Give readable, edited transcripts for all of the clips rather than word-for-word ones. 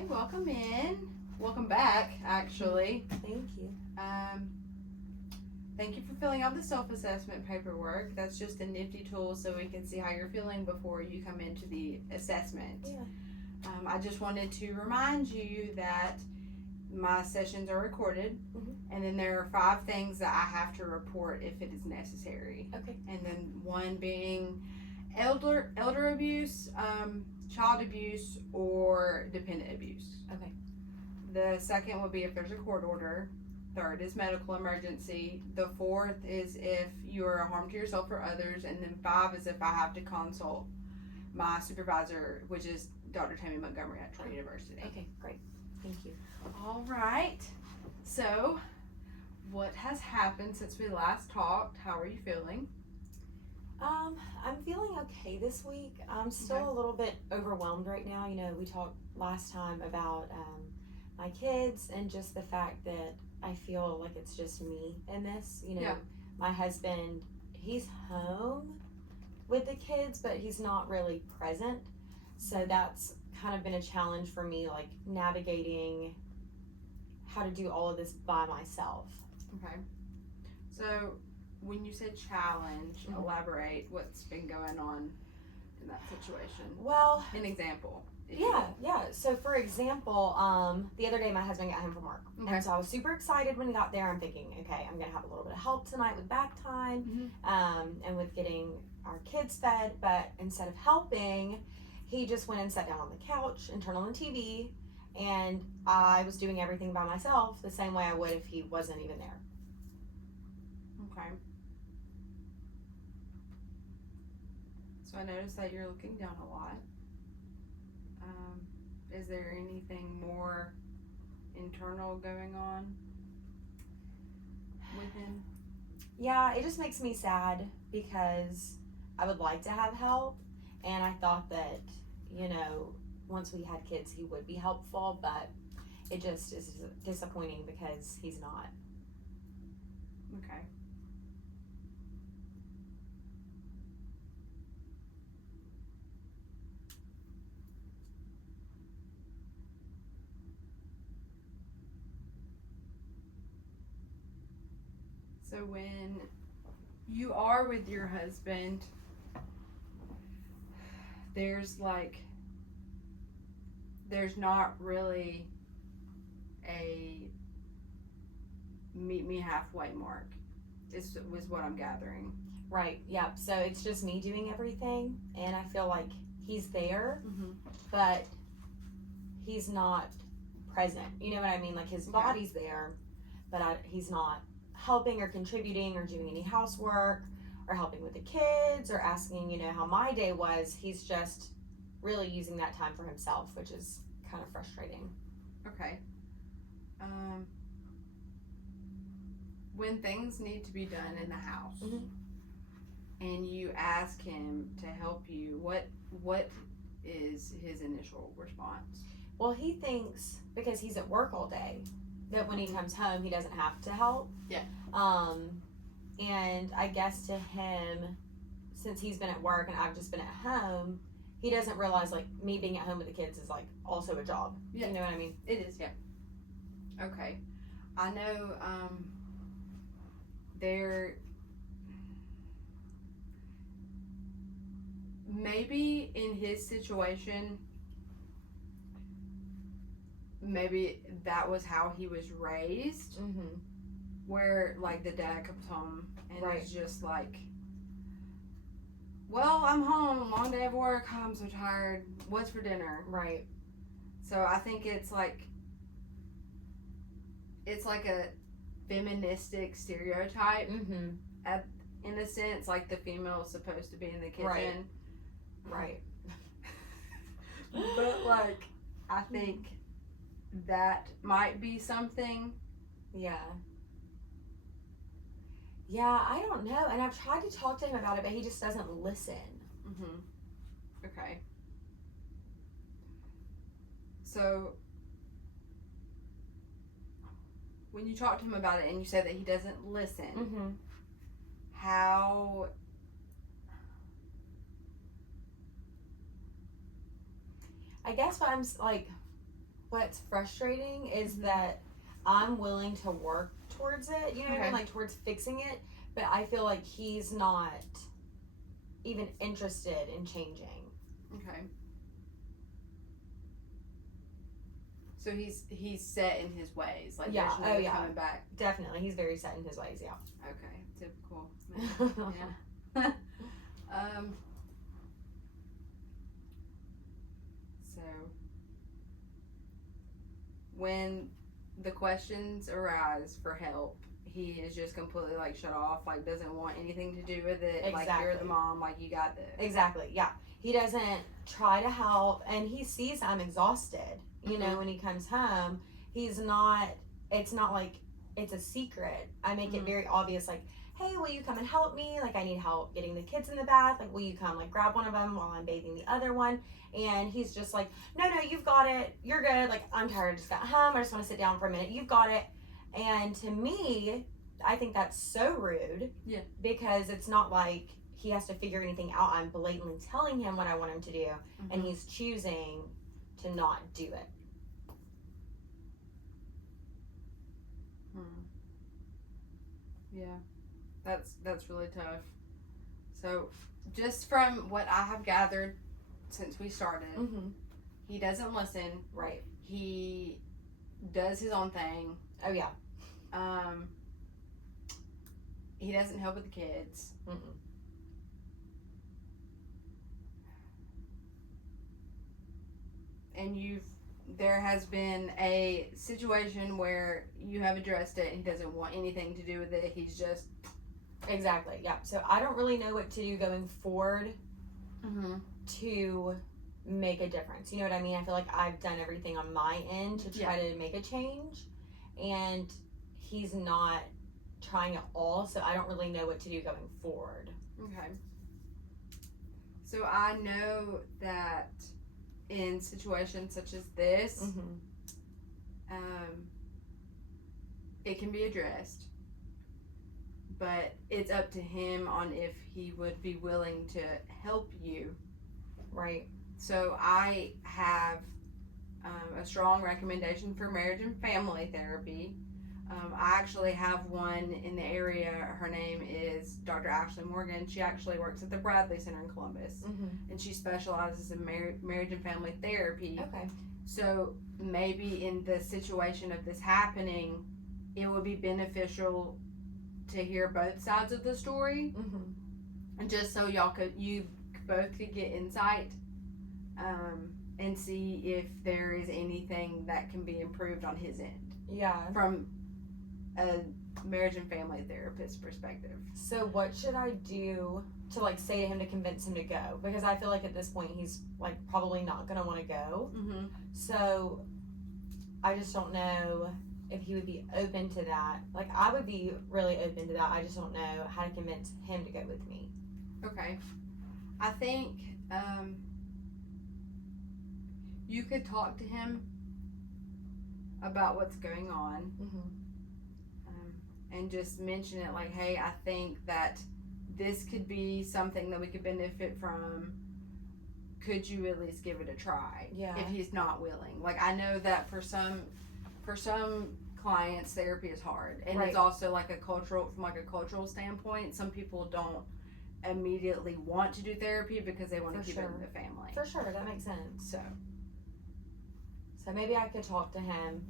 Hi, welcome in. Welcome back, actually. Thank you. Thank you for filling out the self-assessment paperwork. That's just a nifty tool so we can see how you're feeling before you come into the assessment. Yeah. I just wanted to remind you that my sessions are recorded, and then there are 5 things that I have to report if it is necessary. Okay. And then one being elder abuse, child abuse, or dependent abuse. Okay. The second would be if there's a court order. Third is medical emergency. The fourth is if you are a harm to yourself or others. And then 5 is if I have to consult my supervisor, which is Dr. Tammy Montgomery at Troy University. Okay, great. Thank you. All right. So, what has happened since we last talked? How are you feeling? I'm feeling okay this week. I'm still a little bit overwhelmed right now. You know, we talked last time about my kids and just the fact that I feel like it's just me in this. You know, my husband, he's home with the kids, but he's not really present. So that's kind of been a challenge for me, like navigating how to do all of this by myself. Okay. So, when you said challenge, elaborate what's been going on in that situation. Well, an example. Yeah. So for example, the other day my husband got home from work. Okay. And so I was super excited when he got there. I'm thinking, okay, I'm gonna have a little bit of help tonight with bath time, and with getting our kids fed. But instead of helping, he just went and sat down on the couch and turned on the TV, and I was doing everything by myself the same way I would if he wasn't even there. Okay. So I noticed that you're looking down a lot. Is there anything more internal going on with him? Yeah, it just makes me sad because I would like to have help, and I thought that, you know, once we had kids he would be helpful, but it just is disappointing because he's not. Okay. So when you are with your husband, there's not really a meet me halfway mark, was what I'm gathering. Right, yeah. So it's just me doing everything, and I feel like he's there, but he's not present. You know what I mean? Like his body's there, but he's not helping or contributing or doing any housework or helping with the kids or asking, you know, how my day was. He's just really using that time for himself, which is kind of frustrating. Okay. When things need to be done in the house, and you ask him to help you, what is his initial response? Well, he thinks because he's at work all day that when he comes home he doesn't have to help. Yeah. And I guess to him, since he's been at work and I've just been at home, he doesn't realize like me being at home with the kids is like also a job. Yeah. You know what I mean? It is, yeah. Okay. I know there maybe in his situation, maybe that was how he was raised, where like the dad comes home and is just like, well, I'm home, long day of work, I'm so tired, what's for dinner? Right. So I think it's like a feministic stereotype, in a sense, like the female is supposed to be in the kitchen. Right. But like, I think that might be something. Yeah, I don't know, and I've tried to talk to him about it, but he just doesn't listen. Okay. So when you talk to him about it and you say that he doesn't listen, how I guess what I'm like, what's frustrating is Mhm. that I'm willing to work towards it, you know what I mean? Okay. Like towards fixing it, but I feel like he's not even interested in changing. Okay. So he's set in his ways. Like Yeah. there's no Oh, yeah. coming back. Definitely. He's very set in his ways, yeah. Okay. Typical. Yeah. So when the questions arise for help, he is just completely like shut off, like doesn't want anything to do with it. Like you're the Exactly. mom, like you got this. Exactly, yeah. He doesn't try to help, and he sees I'm exhausted. You know, when he comes home, he's not, it's not like it's a secret. I make it very obvious, like, hey, will you come and help me? Like, I need help getting the kids in the bath. Like, will you come, like, grab one of them while I'm bathing the other one? And he's just like, no, you've got it. You're good. Like, I'm tired. I just got home. I just want to sit down for a minute. You've got it. And to me, I think that's so rude. Yeah. Because it's not like he has to figure anything out. I'm blatantly telling him what I want him to do, and he's choosing to not do it. Yeah, that's really tough. So, just from what I have gathered since we started, he doesn't listen. Right. He does his own thing. Oh yeah. He doesn't help with the kids. And there has been a situation where you have addressed it and he doesn't want anything to do with it. He's just exactly, yeah. So I don't really know what to do going forward to make a difference. You know what I mean? I feel like I've done everything on my end to try to make a change, and he's not trying at all, so I don't really know what to do going forward. Okay. So I know that in situations such as this, it can be addressed, but it's up to him on if he would be willing to help you. Right. So I have a strong recommendation for marriage and family therapy. I actually have one in the area. Her name is Dr. Ashley Morgan. She actually works at the Bradley Center in Columbus, and she specializes in marriage and family therapy. Okay. So maybe in the situation of this happening, it would be beneficial to hear both sides of the story, and just so you both could get insight, and see if there is anything that can be improved on his end. Yeah. From a marriage and family therapist perspective. So what should I do to like say to him to convince him to go? Because I feel like at this point he's like probably not gonna want to go. So I just don't know if he would be open to that. Like I would be really open to that. I just don't know how to convince him to go with me. Okay. I think you could talk to him about what's going on. And just mention it like, hey, I think that this could be something that we could benefit from. Could you at least give it a try? Yeah. If he's not willing. Like I know that for some clients therapy is hard. And it's also like from a cultural standpoint, some people don't immediately want to do therapy because they want to keep it in the family. For sure, that makes sense. So maybe I could talk to him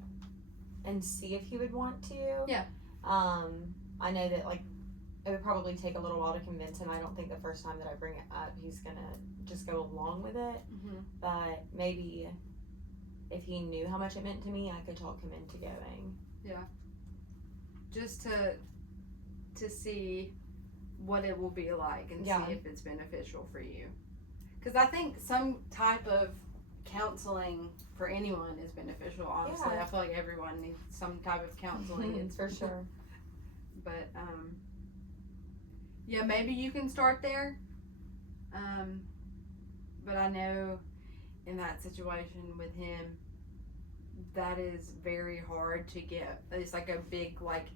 and see if he would want to. Yeah. I know that like it would probably take a little while to convince him. I don't think the first time that I bring it up he's gonna just go along with it. But maybe if he knew how much it meant to me, I could talk him into going. Yeah. Just to see what it will be like and see if it's beneficial for you. Because I think some type of counseling for anyone is beneficial, honestly. I feel like everyone needs some type of counseling. It's for sure. But yeah, maybe you can start there. But I know in that situation with him, that is very hard to get. It's like a big like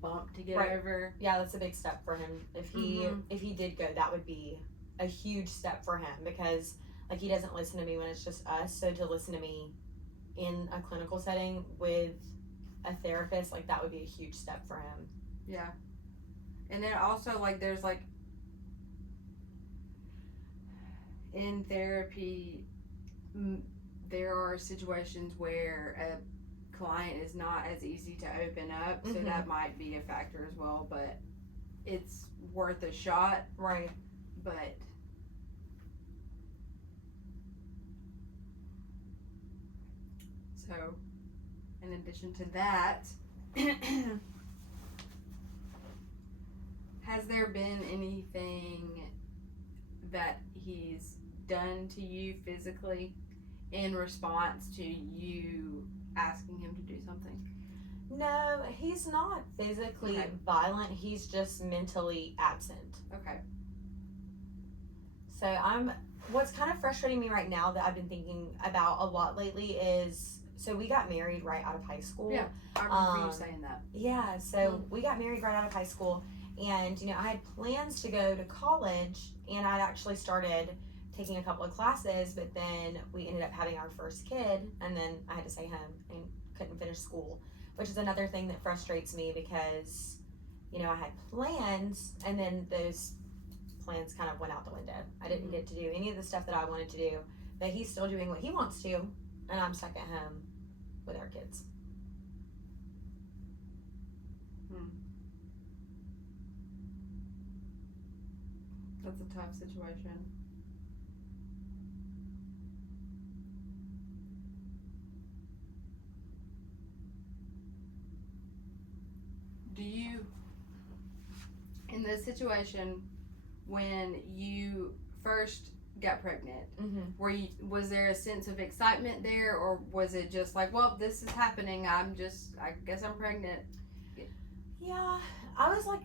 bump to get over. Yeah, that's a big step for him. If he did go, that would be a huge step for him, because like he doesn't listen to me when it's just us. So to listen to me in a clinical setting with a therapist, like that would be a huge step for him. Yeah. And then also, like, there's like in therapy, there are situations where a client is not as easy to open up, so that might be a factor as well, but it's worth a shot. Right. But so, in addition to that, has there been anything that he's done to you physically in response to you asking him to do something? No, he's not physically violent. He's just mentally absent. Okay. So what's kind of frustrating me right now that I've been thinking about a lot lately is, so we got married right out of high school. Yeah, I remember you saying that. Yeah, so we got married right out of high school, and, you know, I had plans to go to college, and I'd actually started taking a couple of classes, but then we ended up having our first kid, and then I had to stay home and couldn't finish school, which is another thing that frustrates me because, you know, I had plans, and then those plans kind of went out the window. I didn't get to do any of the stuff that I wanted to do, but he's still doing what he wants to, and I'm stuck at home with our kids. That's a tough situation. Do you, in this situation, when you first got pregnant, was there a sense of excitement there, or was it just like, well, this is happening, I guess I'm pregnant? Yeah, I was like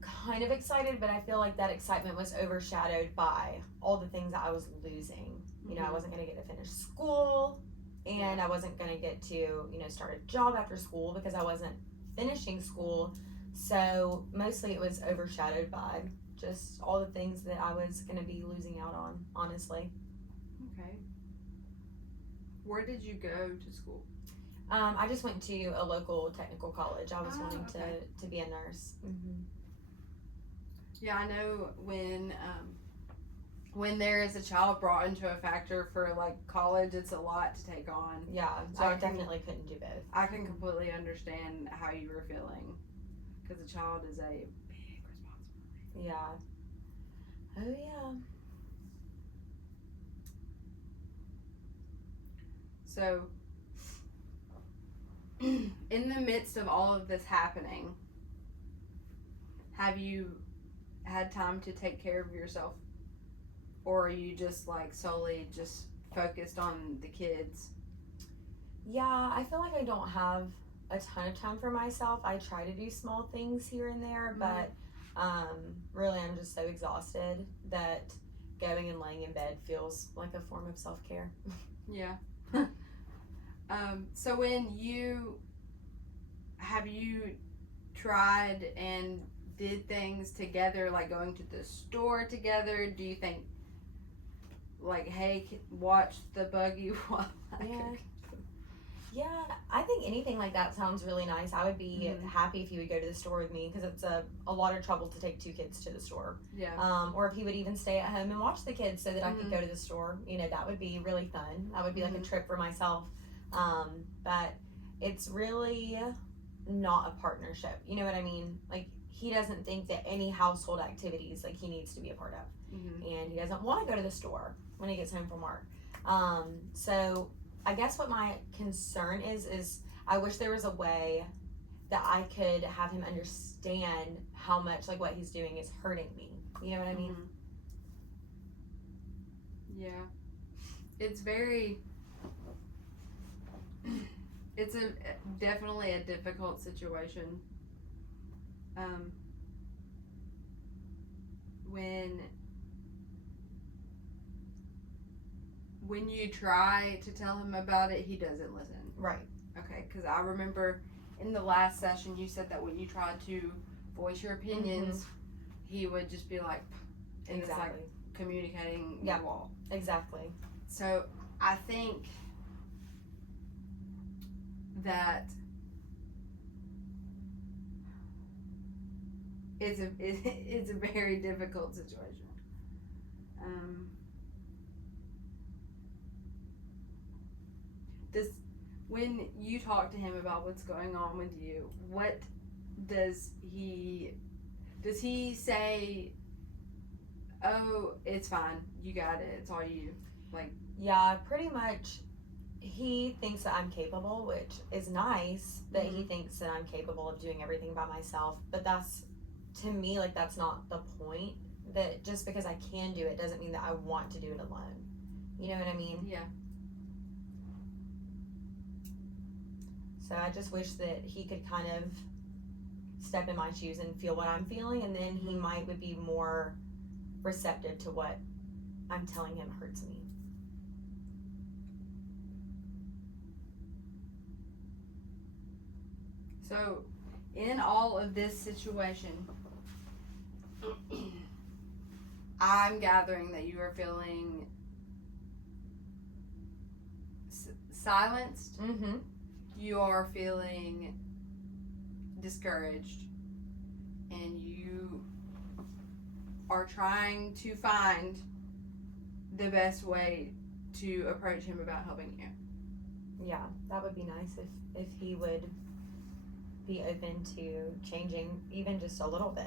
kind of excited, but I feel like that excitement was overshadowed by all the things that I was losing. You know, I wasn't going to get to finish school, and I wasn't going to get to, you know, start a job after school because I wasn't finishing school. So mostly it was overshadowed by just all the things that I was going to be losing out on, honestly. Okay. Where did you go to school? I just went to a local technical college. I was wanting to be a nurse. Yeah, I know when there is a child brought into a factor for like college, it's a lot to take on. Yeah, so I definitely couldn't do both. I can completely understand how you were feeling, because a child is a big responsibility. Yeah. Oh yeah. So, in the midst of all of this happening, have you had time to take care of yourself? Or are you just like solely just focused on the kids? Yeah, I feel like I don't have a ton of time for myself. I try to do small things here and there, but really I'm just so exhausted that going and laying in bed feels like a form of self-care. Yeah. So have you tried and did things together, like going to the store together? Do you think, like, hey, watch the buggy while I cook? Yeah, I think anything like that sounds really nice. I would be happy if he would go to the store with me, because it's a lot of trouble to take two kids to the store. Yeah. Or if he would even stay at home and watch the kids so that I could go to the store. You know, that would be really fun. That would be like a trip for myself. But it's really not a partnership. You know what I mean? Like, he doesn't think that any household activities, like, he needs to be a part of. And he doesn't want to go to the store when he gets home from work. So I guess what my concern is I wish there was a way that I could have him understand how much, like, what he's doing is hurting me. You know what I mean? Yeah. It's definitely a difficult situation. When you try to tell him about it, he doesn't listen. Right. Okay, because I remember in the last session you said that when you tried to voice your opinions, he would just be like, and it's like communicating the wall. Exactly. So I think that it's a very difficult situation. When you talk to him about what's going on with you, what does he say? Oh, it's fine. You got it. It's all you. Like, yeah, pretty much. He thinks that I'm capable, which is nice that he thinks that I'm capable of doing everything by myself. But that's, to me, like, that's not the point. That just because I can do it doesn't mean that I want to do it alone. You know what I mean? yeah. So I just wish that he could kind of step in my shoes and feel what I'm feeling, and then he would be more receptive to what I'm telling him hurts me. So, in all of this situation, I'm gathering that you are feeling silenced. Mm-hmm. You are feeling discouraged, and you are trying to find the best way to approach him about helping you. Yeah, that would be nice if he would be open to changing even just a little bit.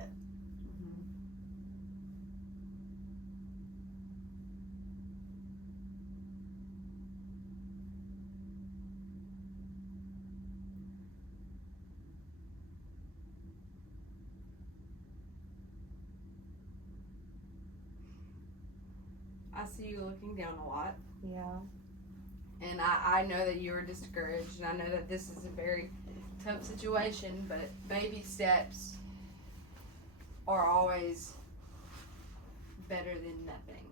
I see you looking down a lot. Yeah. And I know that you are discouraged, and I know that this is a very tough situation, but baby steps are always better than nothing.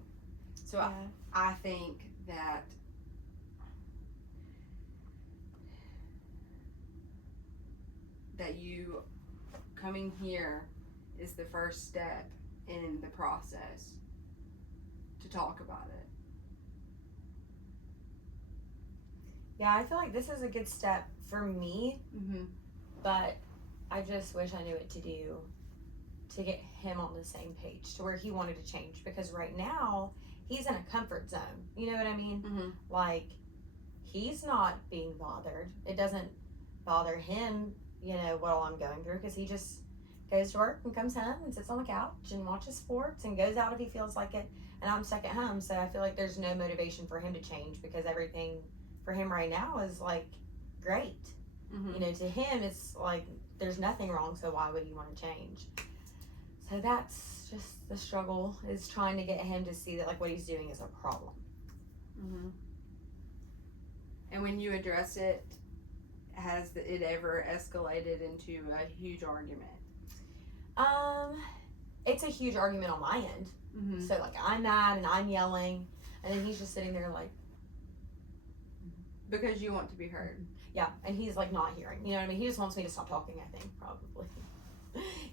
So Yeah. I think that you coming here is the first step in the process to talk about it. Yeah, I feel like this is a good step for me, but I just wish I knew what to do to get him on the same page to where he wanted to change, because right now he's in a comfort zone. You know what I mean? Like, he's not being bothered. It doesn't bother him, what all I'm going through, because he just goes to work and comes home and sits on the couch and watches sports and goes out if he feels like it, and I'm stuck at home. So I feel like there's no motivation for him to change, because everything for him right now is like great. To him it's like there's nothing wrong, so why would he want to change? So that's just the struggle, is trying to get him to see that like what he's doing is a problem. And when you address it, has it ever escalated into a huge argument? It's a huge argument on my end. So like I'm mad and I'm yelling, and then he's just sitting there like, because you want to be heard. Yeah, and he's like not hearing. You know what I mean? He just wants me to stop talking, I think, probably.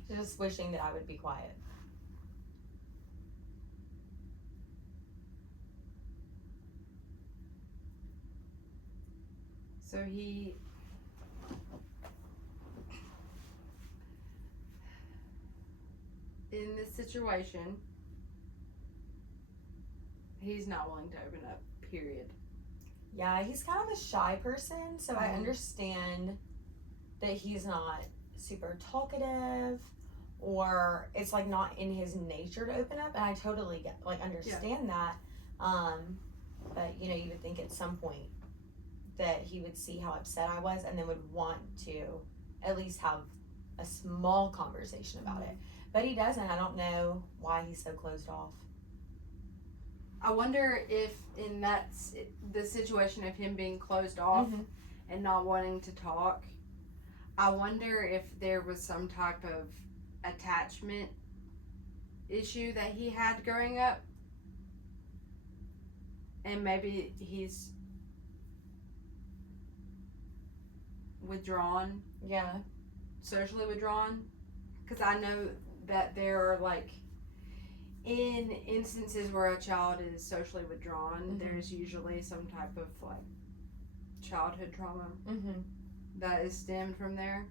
He's just wishing that I would be quiet. So he in this situation, he's not willing to open up, period. Yeah, he's kind of a shy person, so I understand that he's not super talkative, or it's like not in his nature to open up, and I totally understand that. But you would think at some point that he would see how upset I was, and then would want to at least have a small conversation about it. But he doesn't. I don't know why he's so closed off. I wonder if in the situation of him being closed off and not wanting to talk, I wonder if there was some type of attachment issue that he had growing up, and maybe he's withdrawn. Yeah. Socially withdrawn. Because I know that there are in instances where a child is socially withdrawn, there's usually some type of childhood trauma. that is stemmed from there.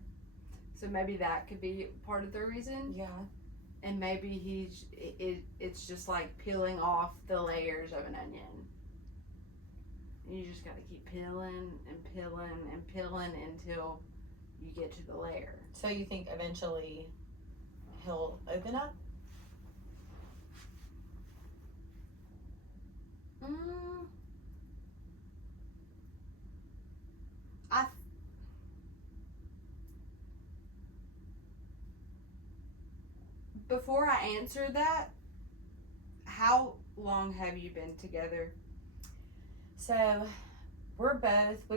So maybe that could be part of the reason. Yeah. And maybe it's just like peeling off the layers of an onion. You just got to keep peeling and peeling and peeling until you get to the layer. So you think eventually he'll open up? Before I answer that, how long have you been together? So we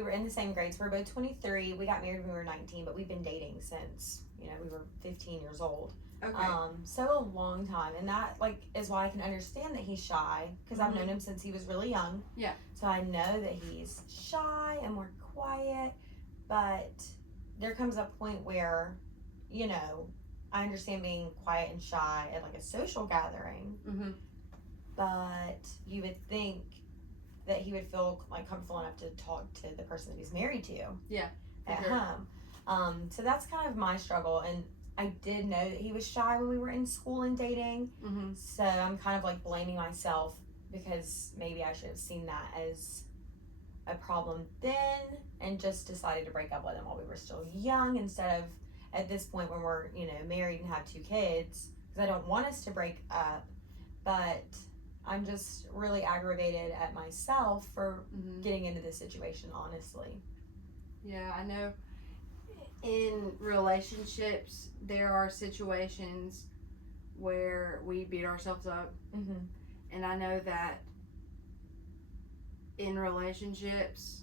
were in the same grades. We're both 23. We got married when we were 19, but we've been dating since, we were 15 years old. Okay. So a long time. And that, is why I can understand that he's shy, because I've known him since he was really young. Yeah. So I know that he's shy and more quiet, but there comes a point where, I understand being quiet and shy at a social gathering, but you would think that he would feel comfortable enough to talk to the person that he's married to. Yeah, at sure. home. So that's kind of my struggle, and I did know that he was shy when we were in school and dating. So I'm kind of blaming myself because maybe I should have seen that as a problem then and just decided to break up with him while we were still young instead of at this point when we're married and have 2 kids, because I don't want us to break up, but I'm just really aggravated at myself for getting into this situation, honestly. Yeah, I know in relationships there are situations where we beat ourselves up, and I know that in relationships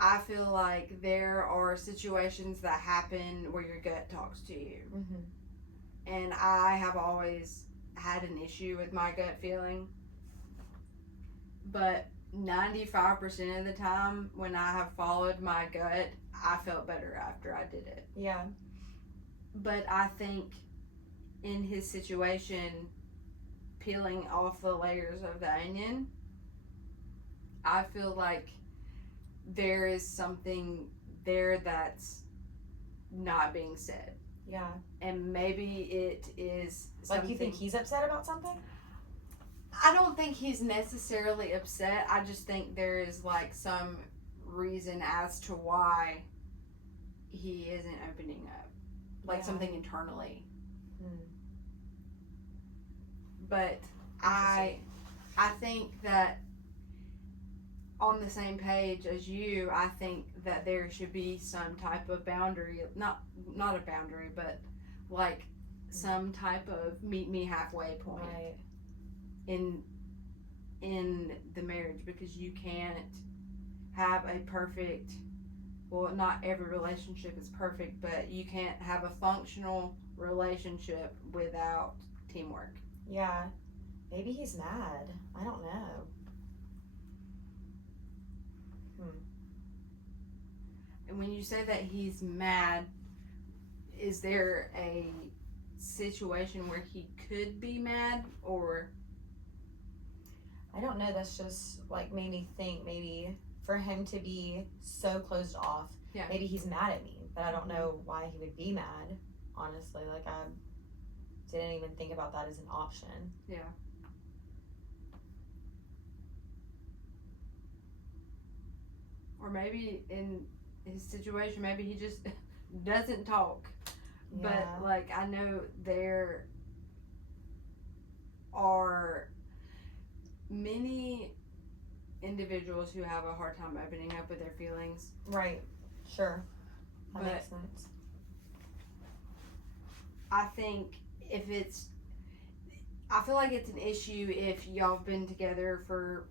I feel like there are situations that happen where your gut talks to you. And I have always had an issue with my gut feeling. But 95% of the time when I have followed my gut, I felt better after I did it. Yeah. But I think in his situation, peeling off the layers of the onion, I feel like there is something there that's not being said. Yeah. And maybe it is something. You think he's upset about something? I don't think he's necessarily upset. I just think there is some reason as to why he isn't opening up. Something internally. But I think that on the same page as you, I think that there should be some type of boundary, not a boundary, but some type of meet me halfway point. Right. in the marriage, because you can't have a perfect, well, not every relationship is perfect, but you can't have a functional relationship without teamwork. Yeah. Maybe he's mad. I don't know. And when you say that he's mad, is there a situation where he could be mad, or? I don't know. That's just made me think maybe for him to be so closed off. Yeah. Maybe he's mad at me, but I don't know why he would be mad. Honestly, I didn't even think about that as an option. Yeah. Or maybe in his situation, maybe he just doesn't talk. Yeah. But I know there are many individuals who have a hard time opening up with their feelings. Right. Sure. That But makes sense. I think I feel like it's an issue if y'all have been together for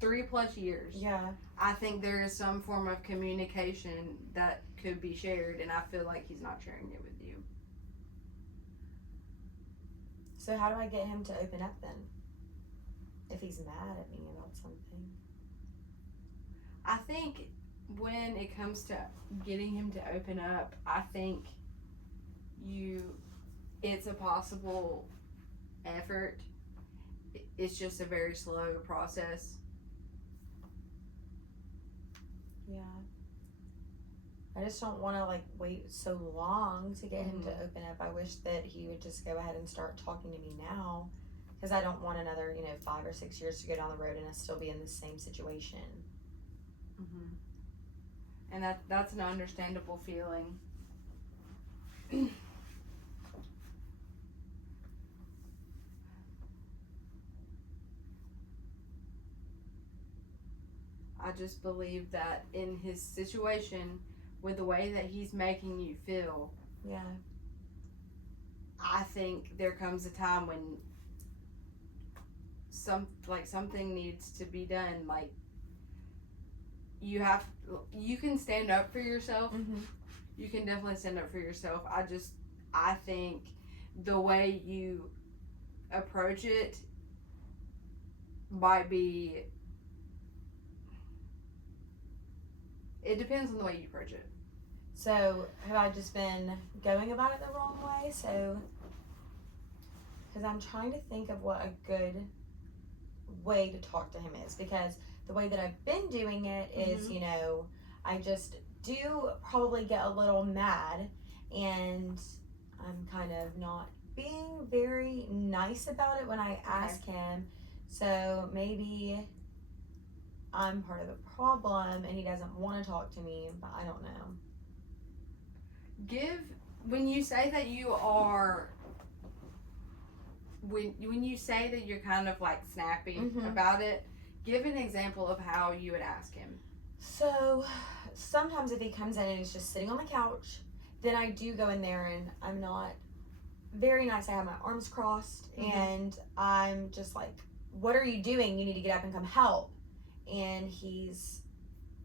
3+ years. Yeah. I think there is some form of communication that could be shared, and I feel like he's not sharing it with you. So how do I get him to open up then? If he's mad at me about something. I think when it comes to getting him to open up, I think it's a possible effort. It's just a very slow process. Yeah. I just don't want to like wait so long to get him to open up. I wish that he would just go ahead and start talking to me now, because I don't want another 5 or 6 years to go down the road and us still be in the same situation. And that's an understandable feeling. I just believe that in his situation, with the way that he's making you feel, Yeah. I think there comes a time when something needs to be done. Like, you can stand up for yourself. You can definitely stand up for yourself. I think the way you approach it might be, it depends on the way you approach it. So have I just been going about it the wrong way? So, because I'm trying to think of what a good way to talk to him is, because the way that I've been doing it is, I just do probably get a little mad, and I'm kind of not being very nice about it when I ask him. So maybe I'm part of the problem and he doesn't want to talk to me, but I don't know. When you say that you are, when you say that you're kind of like snappy about it, give an example of how you would ask him. So sometimes if he comes in and he's just sitting on the couch, then I do go in there and I'm not very nice. I have my arms crossed and I'm just like, what are you doing? You need to get up and come help. And he's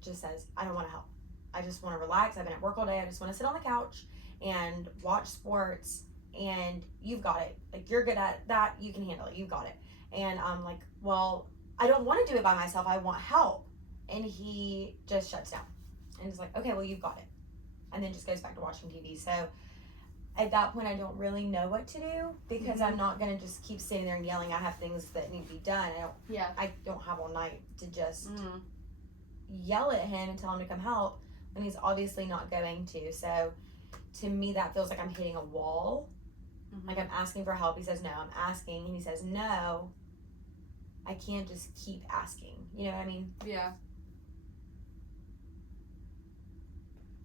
just says, I don't want to help. I just want to relax. I've been at work all day. I just want to sit on the couch and watch sports, and you've got it. Like, you're good at that. You can handle it. You've got it. And I'm like, well, I don't want to do it by myself. I want help. And he just shuts down and is like, okay, well, you've got it. And then just goes back to watching TV. So at that point, I don't really know what to do, because I'm not going to just keep sitting there and yelling. I have things that need to be done. I don't have all night to just yell at him and tell him to come help when he's obviously not going to. So to me, that feels like I'm hitting a wall. Like, I'm asking for help. He says no. I'm asking, and he says no. I can't just keep asking. You know what I mean? Yeah.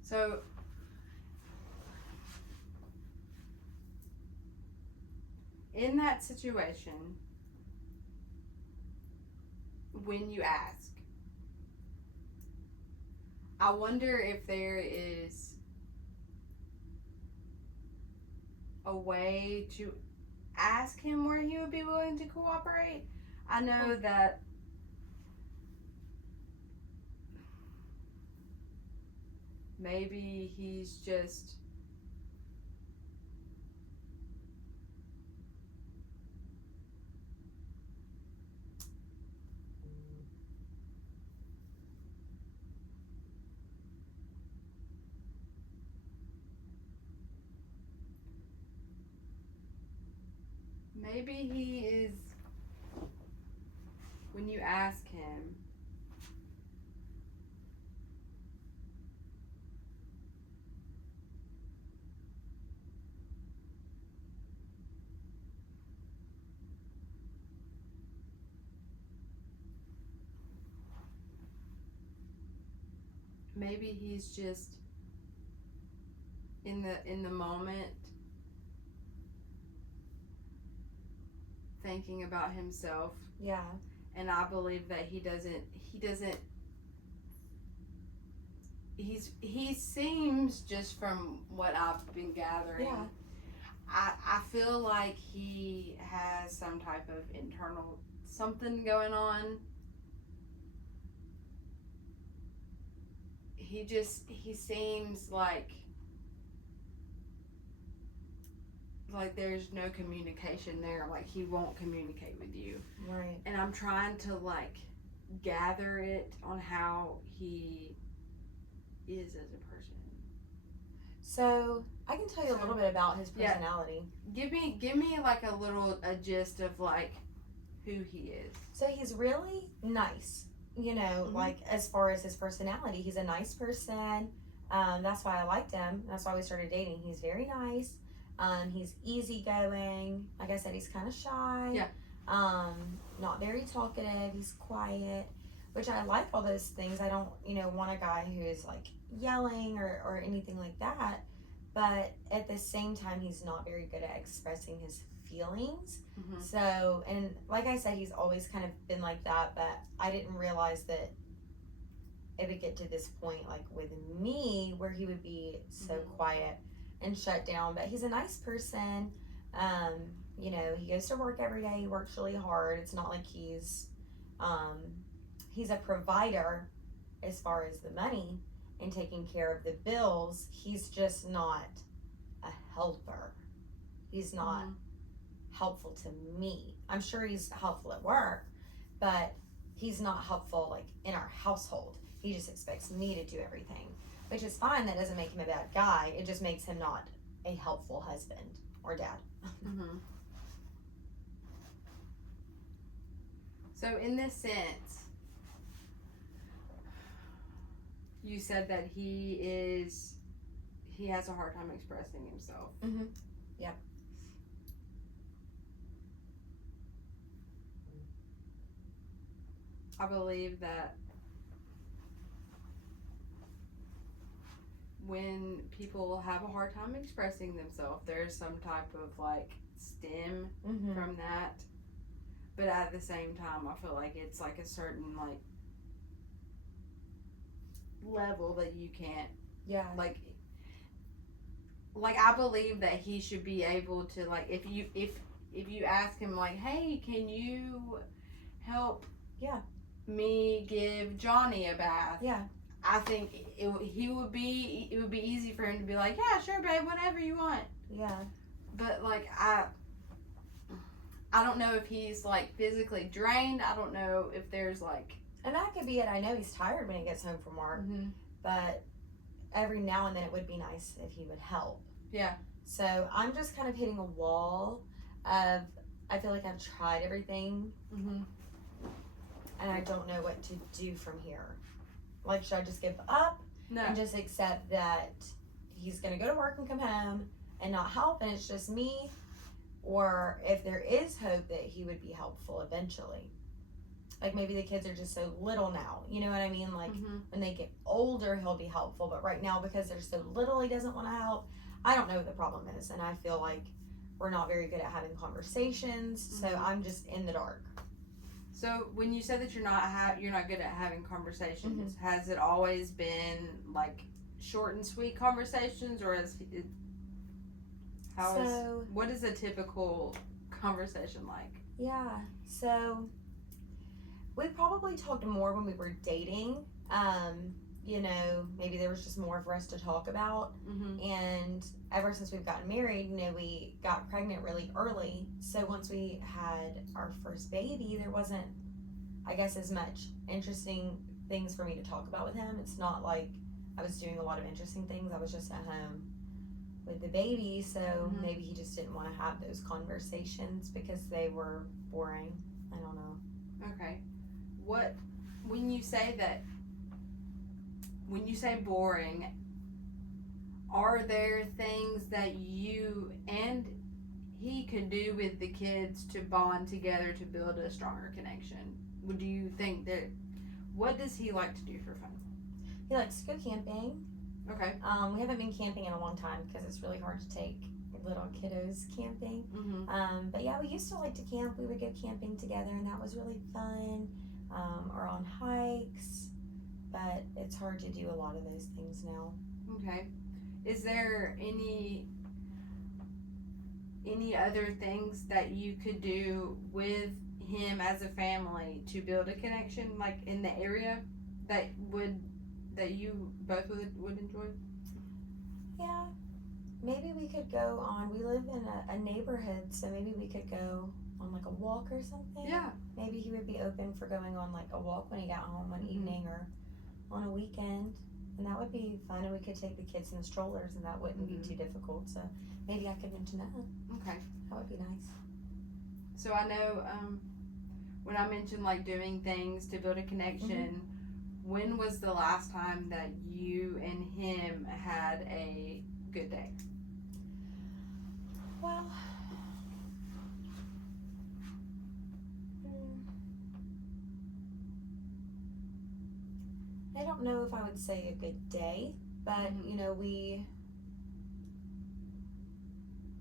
So in that situation, when you ask, I wonder if there is a way to ask him where he would be willing to cooperate. I know that maybe he's just when you ask him, maybe he's just in the moment thinking about himself. Yeah. And I believe that he seems, just from what I've been gathering, I feel like he has some type of internal something going on. He seems like there's no communication there. Like, he won't communicate with you. Right. And I'm trying to gather it on how he is as a person. So I can tell you a little bit about his Yeah. personality. Give me like a gist of like who he is. So he's really nice. Like as far as his personality, he's a nice person. That's why I liked him. That's why we started dating. He's very nice. He's easygoing. Like I said, he's kind of shy. Yeah. Not very talkative. He's quiet, which I like all those things. I don't, want a guy who is like yelling or anything like that. But at the same time, he's not very good at expressing his feelings. Mm-hmm. So, and like I said, he's always kind of been like that, but I didn't realize that it would get to this point, like with me, where he would be so quiet and shut down. But he's a nice person. He goes to work every day. He works really hard. It's not like he's a provider as far as the money and taking care of the bills. He's just not a helper. He's not helpful to me. I'm sure he's helpful at work, but he's not helpful like in our household. He just expects me to do everything, which is fine. That doesn't make him a bad guy. It just makes him not a helpful husband or dad. Mm-hmm. So in this sense, you said that he has a hard time expressing himself. Mm-hmm. Yep. I believe that when people have a hard time expressing themselves, there's some type of like stem from that. But at the same time, I feel like it's like a certain like level that you can't like I believe that he should be able to like if you ask him like, hey, can you help me give Johnny a bath? I think it would be easy for him to be like, yeah, sure, babe, whatever you want. But like I don't know if he's like physically drained. I don't know if there's like, and that could be it. I know he's tired when he gets home from work, but every now and then it would be nice if he would help. So I'm just kind of hitting a wall of, I feel like I've tried everything and I don't know what to do from here. Like, should I just give up and just accept that he's going to go to work and come home and not help and it's just me? Or if there is hope that he would be helpful eventually. Like maybe the kids are just so little now. You know what I mean? Like when they get older, he'll be helpful. But right now, because they're so little, he doesn't want to help. I don't know what the problem is. And I feel like we're not very good at having conversations. So I'm just in the dark. So when you said that you're not good at having conversations, has it always been like short and sweet conversations, or what is a typical conversation like? So we probably talked more when we were dating. Maybe there was just more for us to talk about. And ever since we've gotten married, we got pregnant really early. So once we had our first baby, there wasn't, I guess, as much interesting things for me to talk about with him. It's not like I was doing a lot of interesting things. I was just at home with the baby. So maybe he just didn't want to have those conversations because they were boring. I don't know. Okay. When you say boring, are there things that you and he could do with the kids to bond together to build a stronger connection? Would you think that, what does he like to do for fun? He likes to go camping. Okay. We haven't been camping in a long time because it's really hard to take little kiddos camping. But yeah, we used to like to camp. We would go camping together and that was really fun. Or on hikes, but it's hard to do a lot of those things now. Okay. Is there any other things that you could do with him as a family to build a connection, like in the area that you both would enjoy? Yeah, maybe we could go on, we live in a neighborhood, so maybe we could go on like a walk or something. Yeah. Maybe he would be open for going on like a walk when he got home one evening or on a weekend. And that would be fun, and we could take the kids in the strollers, and that wouldn't be too difficult. So maybe I could mention that. Okay. That would be nice. So I know when I mentioned like doing things to build a connection, when was the last time that you and him had a good day? Well, I don't know if I would say a good day, but you know,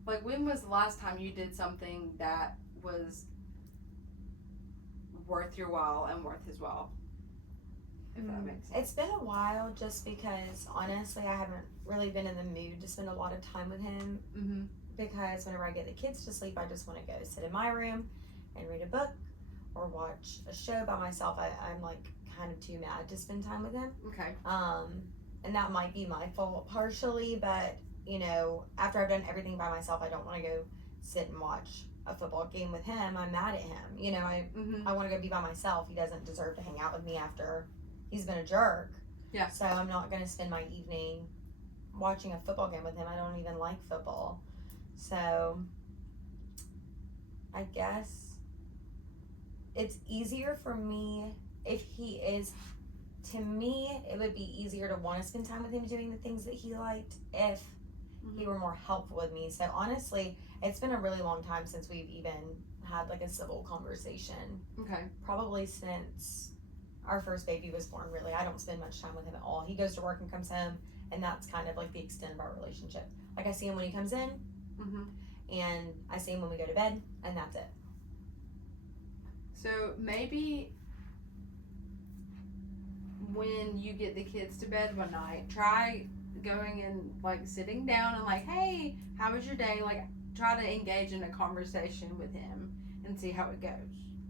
Like, when was the last time you did something that was worth your while and worth his while? If that makes sense. It's been a while, just because honestly I haven't really been in the mood to spend a lot of time with him. Because whenever I get the kids to sleep, I just want to go sit in my room and read a book or watch a show by myself. I'm like kind of too mad to spend time with him. Okay. And that might be my fault partially, but you know, after I've done everything by myself, I don't want to go sit and watch a football game with him. I'm mad at him. You know, I want to go be by myself. He doesn't deserve to hang out with me after he's been a jerk. Yeah. So I'm not going to spend my evening watching a football game with him. I don't even like football. So I guess it's easier for me if he is, to me, it would be easier to want to spend time with him doing the things that he liked if he were more helpful with me. So honestly, it's been a really long time since we've even had like a civil conversation. Okay. Probably since our first baby was born, really. I don't spend much time with him at all. He goes to work and comes home, and that's kind of like the extent of our relationship. Like, I see him when he comes in, and I see him when we go to bed, and that's it. So maybe when you get the kids to bed one night, try going and like sitting down and like, hey, how was your day? Like, try to engage in a conversation with him and see how it goes.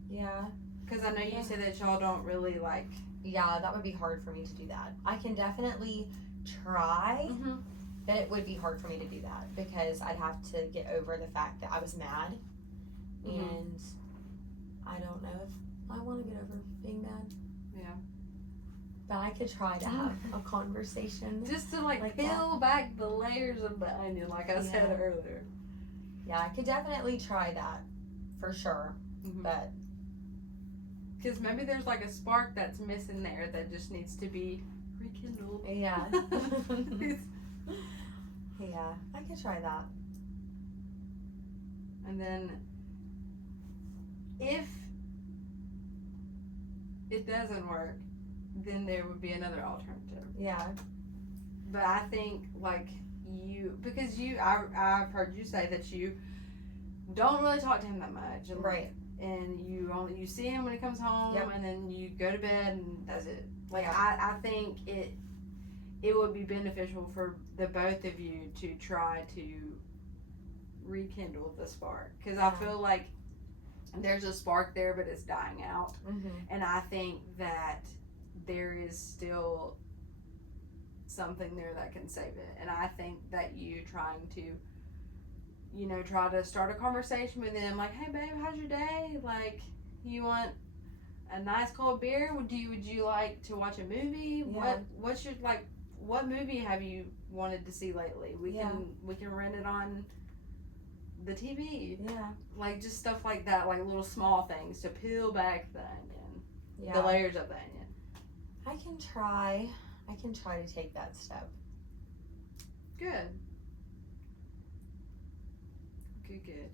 Yeah. Because I know you said that y'all don't really like. Yeah, that would be hard for me to do that. I can definitely try, but it would be hard for me to do that because I'd have to get over the fact that I was mad, and I don't know if I want to get over being mad. Yeah. But I could try to have a conversation. Just to like peel back the layers of the onion, like I said earlier. Yeah, I could definitely try that for sure. But because maybe there's like a spark that's missing there that just needs to be rekindled. Yeah. Yeah, I could try that. And then if it doesn't work, then there would be another alternative. Yeah. But I think like you, because I've heard you say that you don't really talk to him that much. And, right. And you see him when he comes home, and then you go to bed and that's it. Like I think it would be beneficial for the both of you to try to rekindle the spark, because I feel like there's a spark there, but it's dying out. And I think that there is still something there that can save it. And I think that you trying to, you know, try to start a conversation with him, like, hey babe, how's your day? Like, you want a nice cold beer? Would you like to watch a movie? Yeah. What's your, like, what movie have you wanted to see lately? We can rent it on the TV. Yeah. Like, just stuff like that, like little small things to peel back the onion. Yeah. The layers of the onion. I can try to take that step. Good. Good.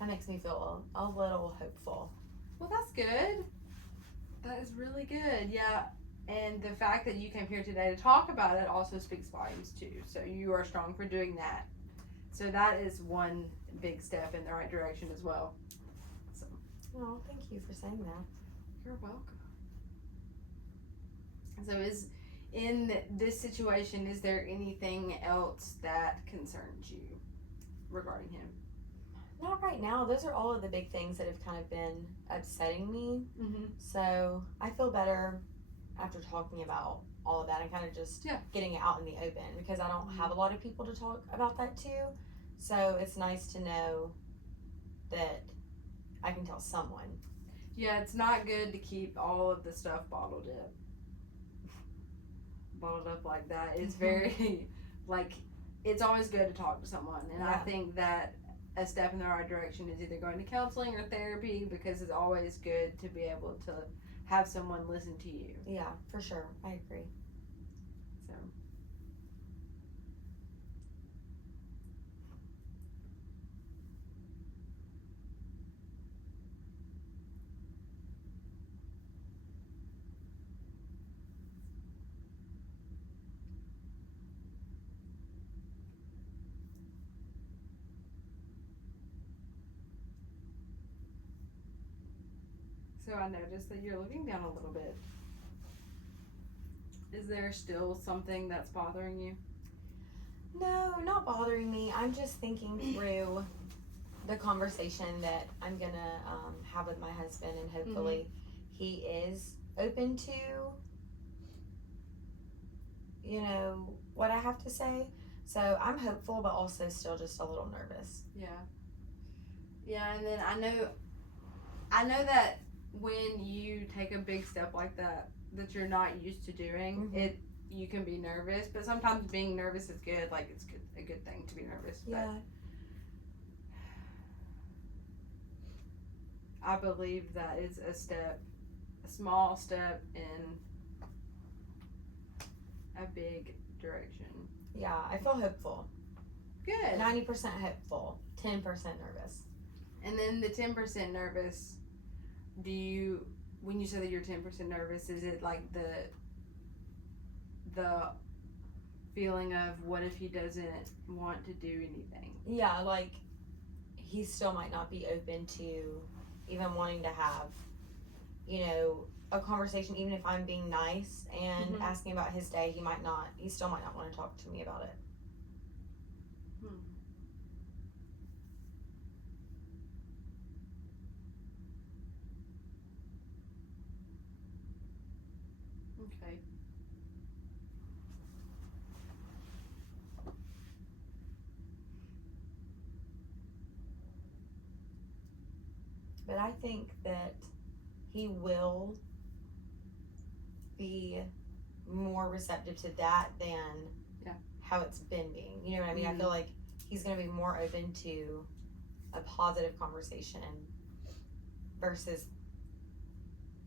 That makes me feel a little hopeful. Well, that's good. That is really good. Yeah. And the fact that you came here today to talk about it also speaks volumes too. So you are strong for doing that. So that is one big step in the right direction as well. So. Oh, thank you for saying that. You're welcome. So in this situation, is there anything else that concerns you regarding him? Not right now. Those are all of the big things that have kind of been upsetting me. So I feel better after talking about all of that and kind of just getting it out in the open, because I don't have a lot of people to talk about that to. So it's nice to know that I can tell someone. Yeah, it's not good to keep all of the stuff bottled up. bottled up like that. It's very, like, it's always good to talk to someone. And I Yeah. think that a step in the right direction is either going to counseling or therapy, because it's always good to be able to have someone listen to you. Yeah, for sure. I agree. So, so I noticed that you're looking down a little bit. Is there still something that's bothering you? No, not bothering me. I'm just thinking through the conversation that I'm gonna have with my husband, and hopefully he is open to, you know, what I have to say. So I'm hopeful, but also still just a little nervous. Yeah, and then I know that when you take a big step like that you're not used to doing, it you can be nervous, but sometimes being nervous is good. Like, it's a good thing to be nervous. Yeah. But I believe that it's a small step in a big direction. Yeah, I feel hopeful. Good. 90% hopeful, 10% nervous. And then the 10% nervous, when you say that you're 10% nervous, is it like the feeling of what if he doesn't want to do anything? Yeah, like he still might not be open to even wanting to have, you know, a conversation. Even if I'm being nice and asking about his day, he still might not want to talk to me about it. Okay. But I think that he will be more receptive to that than how it's been being. You know what I mean? I feel like he's going to be more open to a positive conversation versus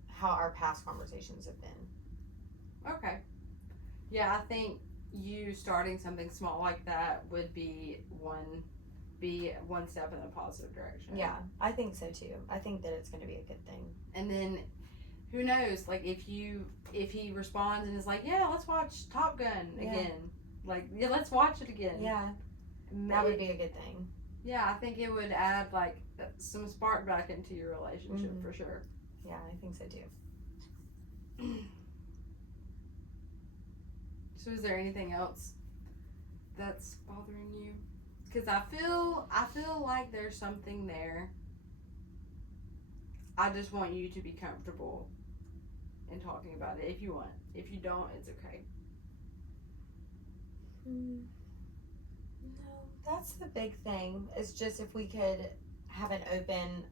how our past conversations have been. Okay. Yeah, I think you starting something small like that would be one step in a positive direction. Yeah, I think so too. I think that it's going to be a good thing. And then, who knows? Like, if he responds and is like, "Yeah, let's watch Top Gun again." Like, yeah, let's watch it again. Yeah, that would be a good thing. Yeah, I think it would add like some spark back into your relationship for sure. Yeah, I think so too. So, is there anything else that's bothering you? Because I feel like there's something there. I just want you to be comfortable in talking about it if you want. If you don't, it's okay. No, that's the big thing. It's just if we could have an open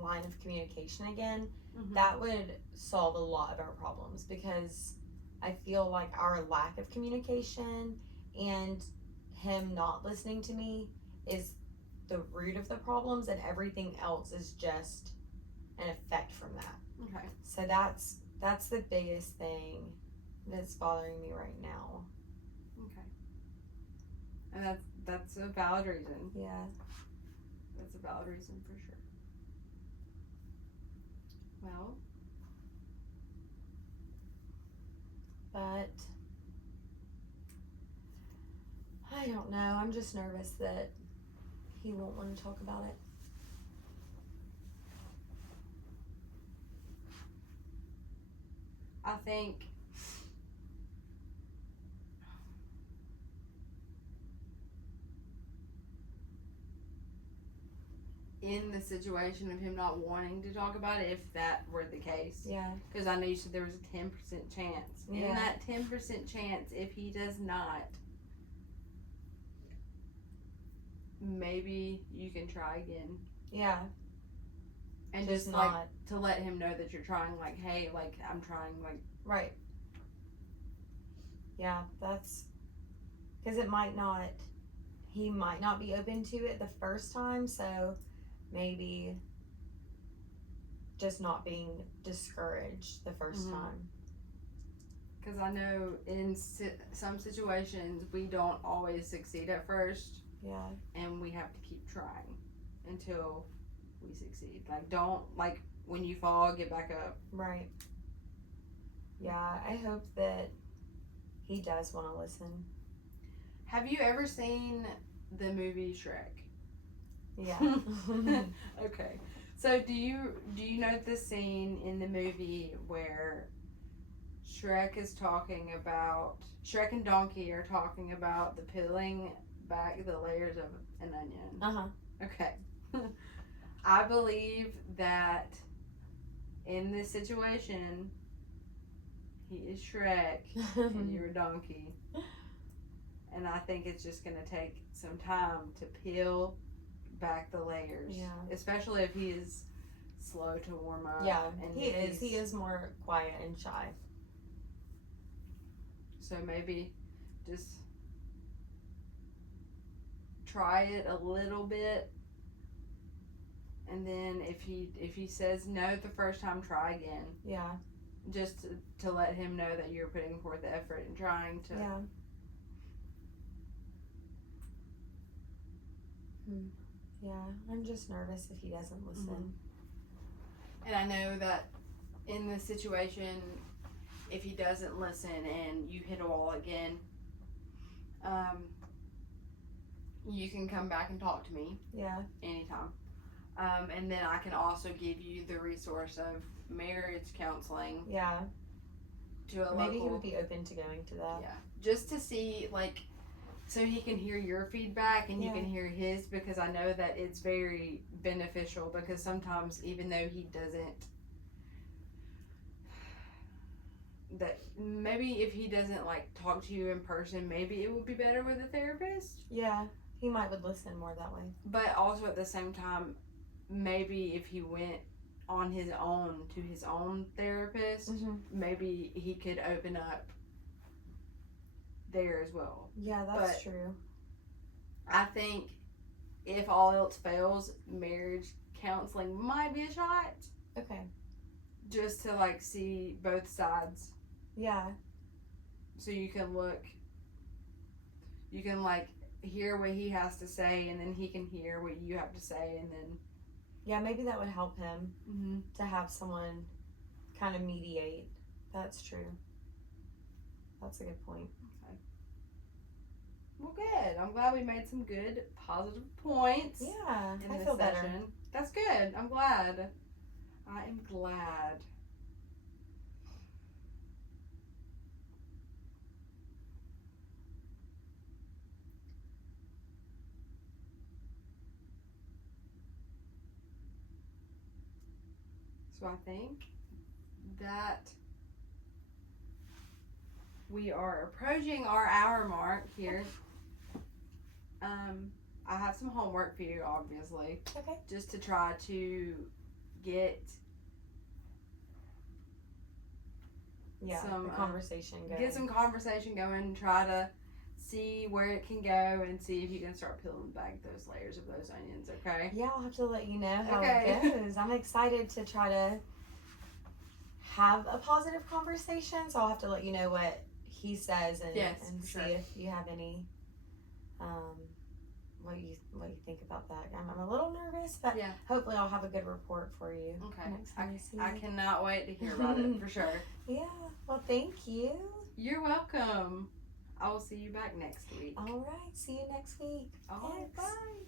line of communication again, that would solve a lot of our problems, because I feel like our lack of communication and him not listening to me is the root of the problems, and everything else is just an effect from that. Okay. So that's the biggest thing that's bothering me right now. Okay. And that's a valid reason. Yeah. That's a valid reason for sure. Well. But I don't know. I'm just nervous that he won't want to talk about it. I think in the situation of him not wanting to talk about it, if that were the case. Yeah. Because I know you said there was a 10% chance. Yeah. In that 10% chance, if he does not, maybe you can try again. Yeah. And just like to let him know that you're trying, like, hey, like, I'm trying, like. Right. Yeah, that's because he might not be open to it the first time, so maybe just not being discouraged the 1st time. Because I know in some situations we don't always succeed at first. Yeah. And we have to keep trying until we succeed. Like, don't, like, when you fall, get back up. Right. Yeah, I hope that he does want to listen. Have you ever seen the movie Shrek? Yeah. Okay. So do you know the scene in the movie where Shrek and Donkey are talking about the peeling back the layers of an onion? Uh-huh. Okay. I believe that in this situation, he is Shrek and you're Donkey. And I think it's just going to take some time to peel back the layers. Yeah. Especially if he is slow to warm up. Yeah, and he is. He is more quiet and shy. So maybe just try it a little bit. And then if he says no the first time, try again. Yeah. Just to let him know that you're putting forth the effort and trying to. Yeah. Yeah, I'm just nervous if he doesn't listen. Mm-hmm. And I know that in this situation, if he doesn't listen and you hit a wall again, you can come back and talk to me. Yeah. Anytime. And then I can also give you the resource of marriage counseling. Yeah. To a Maybe local, he would be open to going to that. Yeah. Just to see, like, so he can hear your feedback and you can hear his, because I know that it's very beneficial, because sometimes even though he doesn't, that maybe if he doesn't like talk to you in person, maybe it would be better with a therapist. Yeah, he would listen more that way. But also at the same time, maybe if he went on his own to his own therapist, maybe he could open up there as well. Yeah, that's true. I think if all else fails, marriage counseling might be a shot. Okay. Just to like see both sides. Yeah. So you can like hear what he has to say, and then he can hear what you have to say, and then. Yeah, maybe that would help him to have someone kind of mediate. That's true. That's a good point. Okay. Well, good. I'm glad we made some good, positive points. Yeah, in I this feel session. better. That's good. I'm glad. I am glad. So I think that we are approaching our hour mark here. I have some homework for you, obviously. Okay. Just to try to get some conversation going. Get some conversation going. Try to see where it can go and see if you can start peeling back those layers of those onions. Okay. Yeah, I'll have to let you know how it goes. I'm excited to try to have a positive conversation, so I'll have to let you know what he says and see if you have any what you think about that. I'm a little nervous, but hopefully I'll have a good report for you. Okay. I cannot wait to hear about it for sure. Yeah. Well, thank you. You're welcome. I will see you back next week. All right. See you next week. All right. Bye.